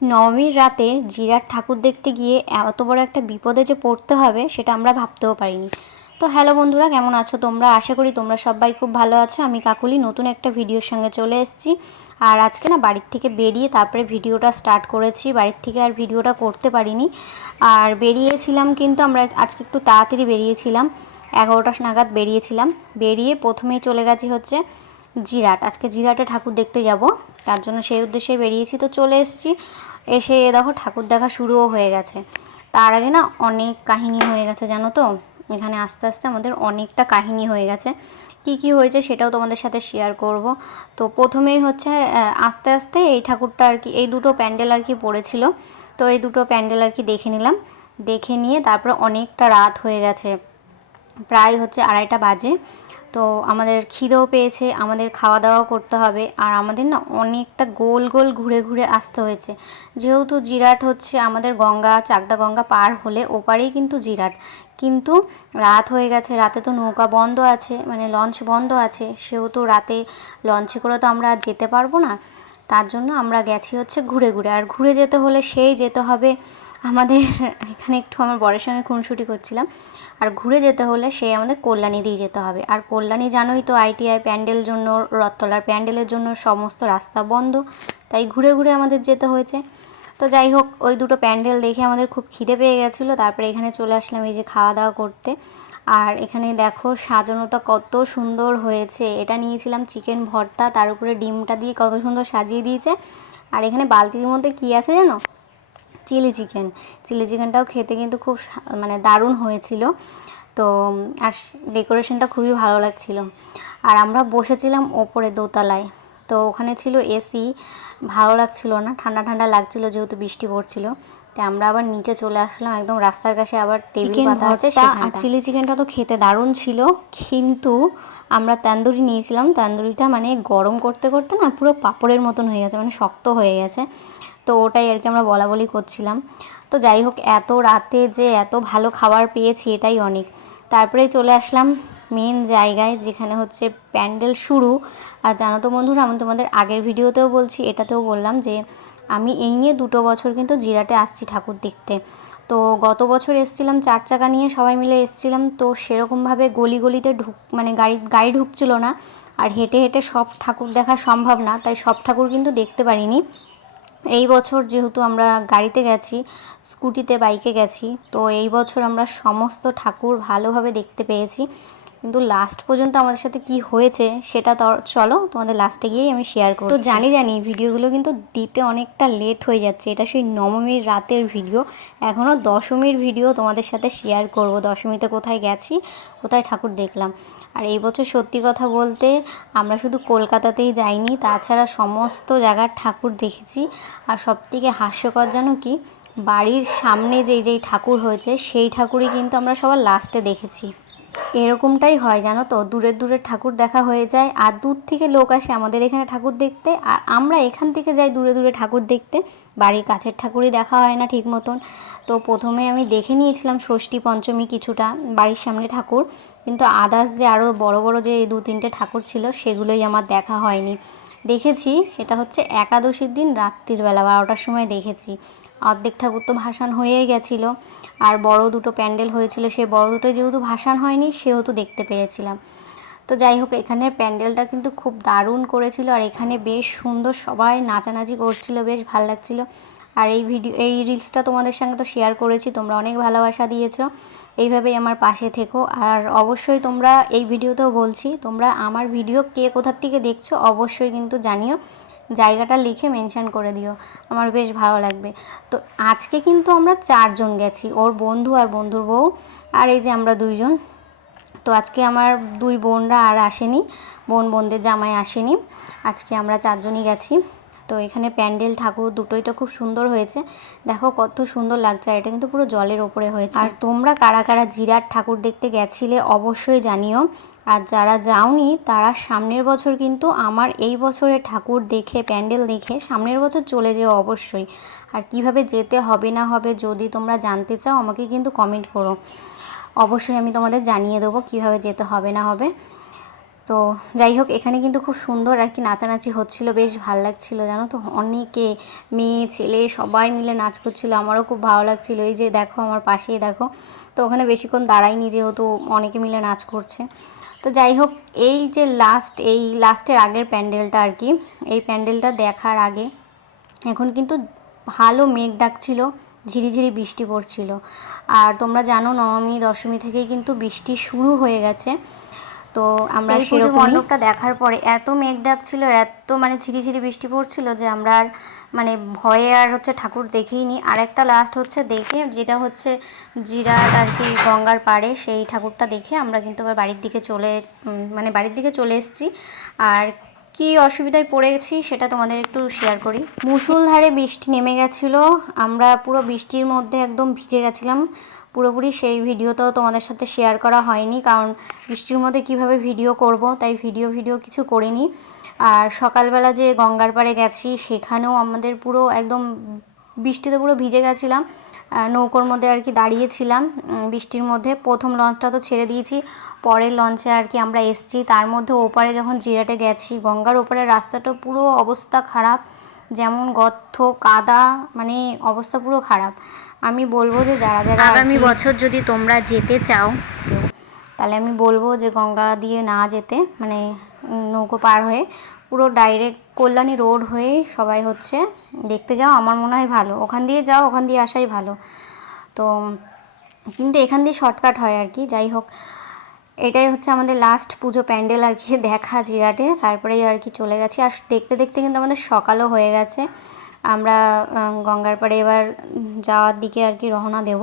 নবমীর রাতে জিরাট ঠাকুর দেখতে গিয়ে এত বড় একটা বিপদে যে পড়তে হবে সেটা আমরা ভাবতেও পারিনি। তো হ্যালো বন্ধুরা, কেমন আছো তোমরা? আশা করি তোমরা সবাই খুব ভালো আছো। আমি কাকুলি নতুন একটা ভিডিওর সঙ্গে চলে এসেছি। আর আজকে না বাড়ির থেকে বেরিয়ে তারপরে ভিডিওটা স্টার্ট করেছি, বাড়ির থেকে আর ভিডিওটা করতে পারিনি। আর বেরিয়েছিলাম কিন্তু আমরা আজকে একটু তাড়াতাড়ি বেরিয়েছিলাম, 11টা নাগাদ বেরিয়েছিলাম। বেরিয়ে প্রথমেই চলে গেছি হচ্ছে জিরাট। আজকে জিরাটে ঠাকুর দেখতে যাব, তার জন্য সেই উদ্দেশ্যে বেরিয়েছি। তো চলে এসেছি, এসে দেখো ঠাকুর দেখা শুরুও হয়ে গেছে। তার আগে না অনেক কাহিনী হয়ে গেছে জানো তো, এখানে আস্তে আস্তে আমাদের অনেকটা কাহিনী হয়ে গেছে। কি কি হয়েছে সেটাও তোমাদের সাথে শেয়ার করব। তো প্রথমেই হচ্ছে আস্তে আস্তে এই ঠাকুরটা আর কি, এই দুটো প্যান্ডেল আর কি পড়েছিল। তো এই দুটো প্যান্ডেল আর কি দেখে নিলাম। দেখে নিয়ে তারপরে অনেকটা রাত হয়ে গেছে, প্রায় হচ্ছে 2:30 বাজে। তো আমাদের খিদেও পেয়েছে, আমাদের খাওয়া দাওয়াও করতে হবে। আর আমাদের না অনেকটা গোল গোল ঘুরে ঘুরে আসতে হয়েছে, যেহেতু জিরাট হচ্ছে আমাদের গঙ্গা, চাকদা গঙ্গা পার হলে ওপারেই কিন্তু জিরাট। কিন্তু রাত হয়ে গেছে, রাতে তো নৌকা বন্ধ আছে, মানে লঞ্চ বন্ধ আছে, সেহেতু রাতে লঞ্চে করে তো আমরা আর যেতে পারবো না। তার জন্য আমরা গেছি হচ্ছে ঘুরে ঘুরে। আর ঘুরে যেতে হলে সেই যেতে হবে আমাদের এখানে একটু আমার বরের সঙ্গে খুনসুটি করছিলাম। আর ঘুরে যেতে হলে সেই আমাদের কল্যাণী দিয়ে যেতে হবে। আর কল্যাণী জানোই তো, আইটিআই প্যান্ডেল জন্য, রথতলার প্যান্ডেলের জন্য সমস্ত রাস্তা বন্ধ, তাই ঘুরে ঘুরে আমাদের যেতে হয়েছে। তো যাই হোক, ওই দুটো প্যান্ডেল দেখে আমাদের খুব খিদে পেয়ে গেছিলো। তারপরে এখানে চলে আসলাম এই যে খাওয়া দাওয়া করতে। আর এখানে দেখো সাজানোটা কত সুন্দর হয়েছে। এটা নিয়েছিলাম চিকেন ভর্তা, তার উপরে ডিমটা দিয়ে কত সুন্দর সাজিয়ে দিয়েছে। আর এখানে বালতির মধ্যে কী আছে জানো? Chilli chicken. চিলি চিকেনটাও খেতে কিন্তু খুব মানে দারুণ হয়েছিল। তো আর ডেকোরেশনটা খুবই ভালো লাগছিল। আর আমরা বসেছিলাম ওপরে দোতলায়, তো ওখানে ছিল এসি, ভালো লাগছিল না, ঠান্ডা ঠান্ডা লাগছিল যেহেতু বৃষ্টি পড়ছিল। তো আমরা আবার নিচে চলে আসলাম, একদম রাস্তার কাছে আবার টেবিল পাতা আছে সেখানটা। আর চিলি চিকেনটা তো খেতে দারুণ ছিল, কিন্তু আমরা তন্দুরি নিয়েছিলাম। তন্দুরিটা মানে গরম করতে করতে না পুরো পাঁপড়ের মতন হয়ে গেছে, মানে শক্ত হয়ে গেছে। তো ওটাই আর কি আমরা বলা বলি করছিলাম। তো যাই হোক, এত রাতে যে এত ভালো খাবার পেয়েছি এটাই অনেক। তারপরেই চলে আসলাম মেন জায়গায়, যেখানে হচ্ছে প্যান্ডেল শুরু। আর জানো তো বন্ধুরা, আমি তোমাদের আগের ভিডিওতেও বলছি, এটাতেও বললাম যে আমি এই নিয়ে 2 বছর কিন্তু জিরাটে আসছি ঠাকুর দেখতে। তো গত বছর এসছিলাম 4 চাকা নিয়ে, সবাই মিলে এসছিলাম। তো সেরকমভাবে গলি গলিতে মানে গাড়ি ঢুকছিল না। আর হেঁটে হেঁটে সব ঠাকুর দেখা সম্ভব না, তাই সব ঠাকুর কিন্তু দেখতে পারিনি। এই বছর যেহেতু আমরা গাড়িতে গেছি, স্কুটিতে, বাইকে গেছি, তো এই বছর আমরা সমস্ত ঠাকুর ভালোভাবে দেখতে পেয়েছি। কিন্তু লাস্ট পর্যন্ত আমাদের সাথে কি হয়েছে সেটা তো চলো তোমাদের লাস্টে গিয়েই আমি শেয়ার করছি। তো জানি ভিডিওগুলো কিন্তু দিতে অনেকটা লেট হয়ে যাচ্ছে, এটা সেই নবমীর রাতের ভিডিও। এখনও দশমীর ভিডিও তোমাদের সাথে শেয়ার করব, দশমীতে কোথায় গেছি, কোথায় ঠাকুর দেখলাম। আর এই বছর সত্যি কথা বলতে আমরা শুধু কলকাতাতেই যাইনি, তাছাড়া সমস্ত জায়গার ঠাকুর দেখেছি। আর সবথেকে হাস্যকর জানো কি, বাড়ির সামনে যেই ঠাকুর হয়েছে সেই ঠাকুরই কিন্তু আমরা সবার লাস্টে দেখেছি। এরকমটাই হয় জানো তো, দূরের দূরের ঠাকুর দেখা হয়ে যায়, আর দূর থেকে লোক আসে আমাদের এখানে ঠাকুর দেখতে, আর আমরা এখান থেকে যাই দূরে দূরে ঠাকুর দেখতে। বাড়ির কাছের ঠাকুরই দেখা হয় না ঠিক মতন। তো প্রথমে আমি দেখে নিয়েছিলাম ষষ্ঠী পঞ্চমী কিছুটা বাড়ির সামনে ঠাকুর, কিন্তু আদার্স যে আরও বড় বড় যে 2-3টে ঠাকুর ছিল সেগুলোই আমার দেখা হয়নি। দেখেছি সেটা হচ্ছে একাদশীর দিন রাত্রির বেলা 12টার সময় দেখেছি। অর্ধেক ঠাকুর তো ভাসান হয়েই গেছিলো, আর বড় দুটো প্যান্ডেল হয়েছিল, সেই বড় দুটো যেহেতু ভাসান হয়নি সেহেতু দেখতে পেরেছিলাম। তো যাই হোক, এখানের প্যান্ডেলটা কিন্তু খুব দারুণ করেছিল, আর এখানে বেশ সুন্দর সবাই নাচানাচি করছিল, বেশ ভালো লাগছিল। আর এই রিলসটা তোমাদের সঙ্গে তো শেয়ার করেছি, তোমরা অনেক ভালোবাসা দিয়েছো, এইভাবেই আমার পাশে থেকো। আর অবশ্যই তোমরা এই ভিডিওতেও বলছি, তোমরা আমার ভিডিও কে কোথার থেকে দেখছো অবশ্যই কিন্তু জানিও, জায়গাটা লিখে মেনশান করে দিও, আমার বেশ ভালো লাগবে। তো আজকে কিন্তু আমরা 4জন গেছি, ওর বন্ধু আর বন্ধুর বউ, আর এই যে আমরা 2জন। তো আজকে আমার 2 বোনরা আর আসেনি, বোনদের জামাই আসেনি, আজকে আমরা 4জনই গেছি। তো এখানে প্যান্ডেল ঠাকুর দুটোই তো খুব সুন্দর হয়েছে, দেখো কত সুন্দর লাগছে। আর এটা কিন্তু পুরো জলের ওপরে হয়েছে। আর তোমরা কারা কারা জিরাট ঠাকুর দেখতে গেছিলে অবশ্যই জানিও। আর যারা যাওনি তারা সামনের বছর কিন্তু আমার এই বছরের ঠাকুর দেখে, প্যান্ডেল দেখে সামনের বছর চলে যেও অবশ্যই। আর কিভাবে যেতে হবে না হবে যদি তোমরা জানতে চাও আমাকে কিন্তু কমেন্ট করো, অবশ্যই আমি তোমাদের জানিয়ে দেবো কীভাবে যেতে হবে না হবে। তো যাই হোক, এখানে কিন্তু খুব সুন্দর আর কি নাচানাচি হচ্ছিল, বেশ ভালো লাগছিল জানো তো। অনেকে মেয়ে ছেলে সবাই মিলে নাচ করছিল, আমারও খুব ভালো লাগছিল। এই যে দেখো আমার পাশেই দেখো, তো ওখানে বেশিক্ষণ দাঁড়াইনি যেহেতু অনেকে মিলে নাচ করছে। তো যাই হোক, এই যে লাস্টের আগের প্যান্ডেলটা আর কি, এই প্যান্ডেলটা দেখার আগে এখন কিন্তু ভালো মেঘ ডাকছিল, ঝিরিঝিরি বৃষ্টি পড়ছিল। আর তোমরা জানো নবমী দশমী থেকেই কিন্তু বৃষ্টি শুরু হয়ে গেছে। তো আমরা পুজো মণ্ডপটা দেখার পরে এত মেঘ ডাকছিল, এত মানে ঝিরিঝিরি বৃষ্টি পড়ছিল যে আমরা আর মানে ভয়ে আর হচ্ছে ঠাকুর দেখেই নি। আর একটা লাস্ট হচ্ছে দেখে, যেটা হচ্ছে জিরাট আর কি গঙ্গার পাড়ে, সেই ঠাকুরটা দেখে আমরা কিন্তু আবার বাড়ির দিকে চলে এসেছি। আর কি অসুবিধায় পড়ে গেছি সেটা তোমাদের একটু শেয়ার করি। মুষলধারে বৃষ্টি নেমে গেছিলো, আমরা পুরো বৃষ্টির মধ্যে একদম ভিজে গেছিলাম পুরোপুরি। সেই ভিডিওটাও তোমাদের সাথে শেয়ার করা হয়নি, কারণ বৃষ্টির মধ্যে কিভাবে ভিডিও করব, তাই ভিডিও কিছু করিনি। আর সকালবেলা যে গঙ্গার পাড়ে গেছি সেখানেও আমাদের পুরো একদম বৃষ্টিতে পুরো ভিজে গেছিলাম। নৌকোর মধ্যে আর কি দাঁড়িয়েছিলাম বৃষ্টির মধ্যে। প্রথম লঞ্চটা তো ছেড়ে দিয়েছি, পরের লঞ্চে আর কি আমরা এসছি। তার মধ্যে ওপারে যখন জিরাটে গেছি, গঙ্গার ওপারের রাস্তাটা পুরো অবস্থা খারাপ, যেমন গর্ত কাদা, মানে অবস্থা পুরো খারাপ। আমি বলবো যে যারা যারা আগামী বছর যদি তোমরা যেতে চাও, তাহলে আমি বলবো যে গঙ্গা দিয়ে না যেতে, মানে নৌকো পার হয়ে পুরো ডাইরেক্ট কল্যাণী রোড হয়ে সবাই হচ্ছে দেখতে যাও, আমার মনে হয় ভালো। ওখান দিয়ে যাও, ওখান দিয়ে আসাই ভালো। তো কিন্তু এখান দিয়ে শর্টকাট হয় আর কি। যাই হোক, এটাই হচ্ছে আমাদের লাস্ট পুজো প্যান্ডেল আর কি দেখা জিরাটে। তারপরেই আর কি চলে গেছি। আর দেখতে দেখতে কিন্তু আমাদের সকালও হয়ে গেছে। আমরা গঙ্গার পাড়ে এবার যাওয়ার দিকে আর কি রওনা দেব।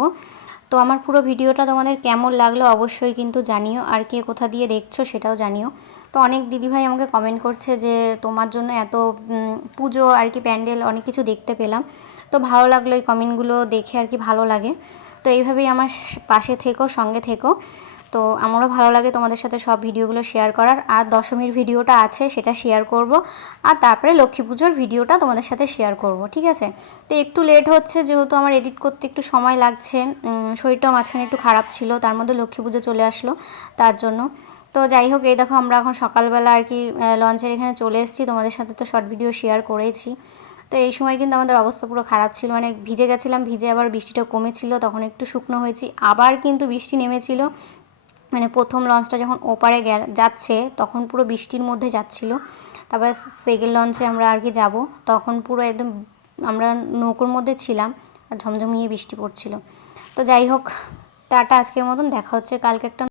তো আমার পুরো ভিডিওটা তোমাদের কেমন লাগলো অবশ্যই কিন্তু জানিও, আর কে কোথা দিয়ে দেখছো সেটাও জানিও। তো অনেক দিদিভাই আমাকে কমেন্ট করছে যে তোমার জন্য এত পুজো আর কি প্যান্ডেল অনেক কিছু দেখতে পেলাম। তো ভালো লাগলো, এই কমেন্টগুলো দেখে আর কি ভালো লাগে। তো এইভাবেই আমার পাশে থেকো, সঙ্গে থেকো। তো আমারও ভালো লাগে তোমাদের সাথে সব ভিডিওগুলো শেয়ার করার। আর দশমীর ভিডিওটা আছে সেটা শেয়ার করব, আর তারপরে লক্ষ্মী পুজোর ভিডিওটা তোমাদের সাথে শেয়ার করব, ঠিক আছে। তো একটু লেট হচ্ছে যেহেতু আমার এডিট করতে একটু সময় লাগছে, শরীরটাও মাঝখানে একটু খারাপ ছিল, তার মধ্যে লক্ষ্মী পুজো চলে আসলো তার জন্য। তো যাই হোক, এই দেখো আমরা এখন সকালবেলা আর কি লঞ্চের এখানে চলে এসেছি, তোমাদের সাথে তো শর্ট ভিডিও শেয়ার করেছি। তো এই সময় কিন্তু আমাদের অবস্থা পুরো খারাপ ছিল, মানে ভিজে গেছিলাম, ভিজে আবার বৃষ্টিটা কমেছিল, তখন একটু শুকনো হয়েছি, আবার কিন্তু বৃষ্টি নেমেছিল। মানে প্রথম লঞ্চটা যখন ওপারে যাচ্ছে তখন পুরো বৃষ্টির মধ্যে যাচ্ছিল। তারপরে সেকেন্ড লঞ্চে আমরা আর কি যাব, তখন পুরো একদম আমরা নৌকোর মধ্যে ছিলাম আর ঝমঝমিয়ে বৃষ্টি পড়ছিল। তো যাই হোক, টাটা, আজকের মতন দেখা হচ্ছে কালকে একটা